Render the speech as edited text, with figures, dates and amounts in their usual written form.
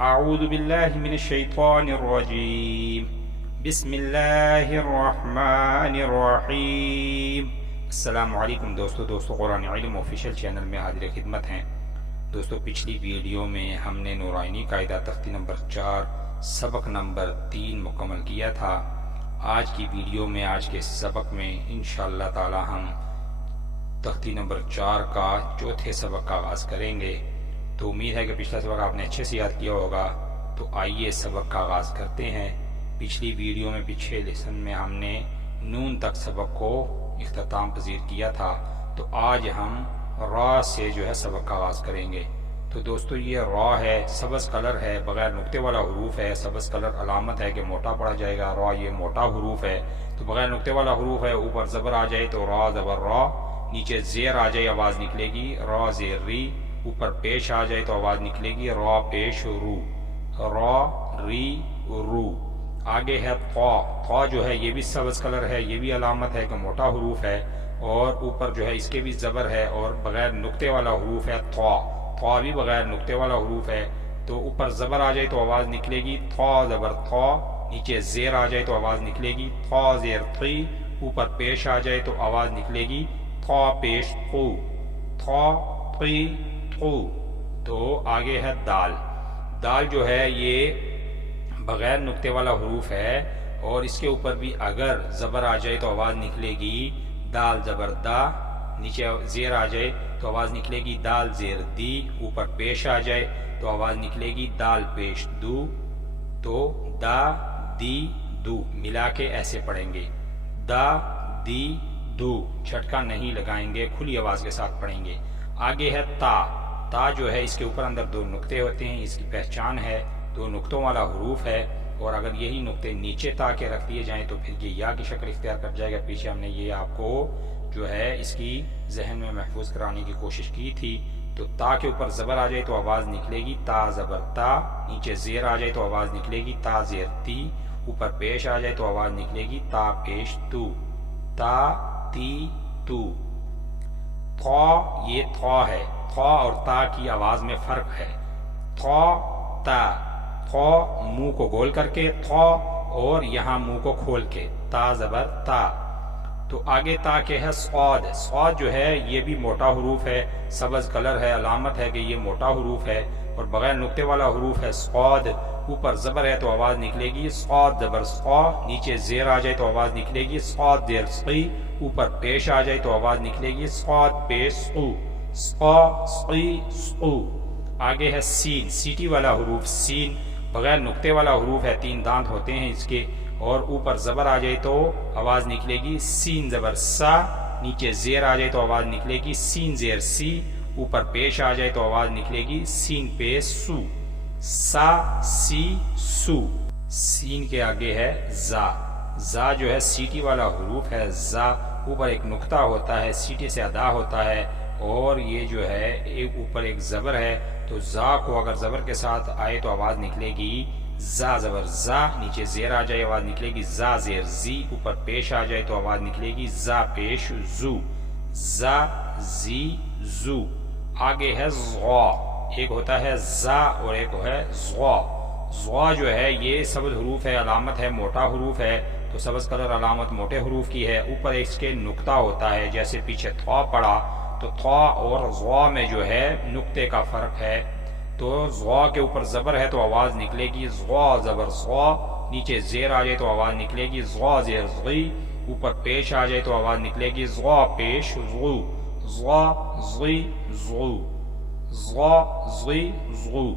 اعوذ باللہ من الشیطان الرجیم بسم اللہ الرحمن الرحیم۔ السلام علیکم دوستو قرآن علم آفیشیل چینل میں حاضر خدمت ہیں۔ دوستو پچھلی ویڈیو میں ہم نے نورانی قاعدہ تختی نمبر 4 سبق نمبر 3 مکمل کیا تھا۔ آج کی ویڈیو میں آج کے سبق میں انشاءاللہ تعالی ہم تختی نمبر 4 کا چوتھے سبق کا آغاز کریں گے۔ تو امید ہے کہ پچھلا سبق آپ نے اچھے سے یاد کیا ہوگا۔ تو آئیے سبق کا آغاز کرتے ہیں۔ پچھلی ویڈیو میں پچھلے لیسن میں ہم نے نون تک سبق کو اختتام پذیر کیا تھا۔ تو آج ہم را سے جو ہے سبق کا آغاز کریں گے۔ تو دوستو یہ را ہے، سبز کلر ہے، بغیر نقطے والا حروف ہے۔ سبز کلر علامت ہے کہ موٹا پڑا جائے گا۔ را یہ موٹا حروف ہے، تو بغیر نقطے والا حروف ہے۔ اوپر زبر آ جائے تو را زبر را، نیچے زیر آ جائے آواز نکلے گی را زیر ری، اوپر پیش آ جائے تو آواز نکلے گی را پیش رو، را ری رو۔ آگے ہے طا۔ طا جو ہے یہ بھی سبز کلر ہے، یہ بھی علامت ہے کہ موٹا حروف ہے، اور اوپر جو ہے اس کے بھی زبر ہے اور بغیر نقطے والا حروف ہے طا۔ طا بھی بغیر نقطے والا حروف ہے، تو اوپر زبر آ جائے تو آواز نکلے گی طا زبر طا، نیچے زیر آ جائے تو آواز نکلے گی طا زیر طی، اوپر پیش آ جائے تو آواز نکلے گی طا پیش طو، طا طی طو۔ تو آگے ہے دال۔ دال جو ہے یہ بغیر نقطے والا حروف ہے، اور اس کے اوپر بھی اگر زبر آ جائے تو آواز نکلے گی دال زبر دا، نیچے زیر آ جائے تو آواز نکلے گی دال زیر دی، اوپر پیش آ جائے تو آواز نکلے گی دال پیش دو۔ تو دا دی دو ملا کے ایسے پڑھیں گے، دا دی دو، جھٹکا نہیں لگائیں گے، کھلی آواز کے ساتھ پڑھیں گے۔ آگے ہے تا۔ تا جو ہے اس کے اوپر اندر 2 نقطے ہوتے ہیں، اس کی پہچان ہے 2 نقطوں والا حروف ہے، اور اگر یہی نقطے نیچے تا کے رکھ دیے جائیں تو پھر یہ یا کی شکل اختیار کر جائے گا۔ پیچھے ہم نے یہ آپ کو جو ہے اس کی ذہن میں محفوظ کرانے کی کوشش کی تھی۔ تو تا کے اوپر زبر آ جائے تو آواز نکلے گی تا زبر تا، نیچے زیر آ جائے تو آواز نکلے گی تا زیر تی، اوپر پیش آ جائے تو آواز نکلے گی تا پیش تو، تا تی تو۔ طا یہ طا ہے، طا اور تا کی آواز میں فرق ہے۔ طا تا، طا منہ کو گول کر کے طا، اور یہاں منہ کو کھول کے تا زبر تا۔ تو آگے تا کے ہے صاد۔ صاد جو ہے یہ بھی موٹا حروف ہے، سبز کلر ہے، علامت ہے کہ یہ موٹا حروف ہے اور بغیر نقطے والا حروف ہے صاد۔ اوپر زبر ہے تو آواز نکلے گی صاد زبر صا، نیچے زیر آ جائے تو آواز نکلے گی صاد زیر صی، اوپر پیش آ جائے تو آواز نکلے گی صاد پیش صو، صا صی صو۔ آگے ہے سین۔ سیٹی والا حروف سین، بغیر نقطے والا حروف ہے، 3 دانت ہوتے ہیں اس کے، اور اوپر زبر آ جائے تو آواز نکلے گی سین زبر سا، نیچے زیر آ جائے تو آواز نکلے گی سین زیر سی، اوپر پیش آ جائے تو آواز نکلے گی سین پیش سو، سا سی سو۔ سین کے آگے ہے زا۔ زا جو ہے سیٹی والا حروف ہے، زا اوپر ایک نقطہ ہوتا ہے، سیٹی سے ادا ہوتا ہے، اور یہ جو ہے ایک اوپر ایک زبر ہے، تو زا کو اگر زبر کے ساتھ آئے تو آواز نکلے گی زا زبر زا، نیچے زیر آ جائے آواز نکلے گی زا زیر زی، اوپر پیش آ جائے تو آواز نکلے گی زا پیش زو، زا زی زو۔ آگے ہے زغا۔ ایک ہوتا ہے زا اور ایک ہے زغا۔ زغا جو ہے یہ سبز حروف ہے، علامت ہے موٹا حروف ہے، تو سبز کلر علامت موٹے حروف کی ہے۔ اوپر اس کے نقطہ ہوتا ہے، جیسے پیچھے تھا پڑا تو تھا اور زغا میں جو ہے نقطے کا فرق ہے۔ تو زغا کے اوپر زبر ہے تو آواز نکلے گی زغا زبر زغا، نیچے زیر آ جائے تو آواز نکلے گی زغا زیر زغی، اوپر پیش آ جائے تو آواز نکلے گی زغا پیش زغو، زغا زغی زغو، زغا زغی زغو۔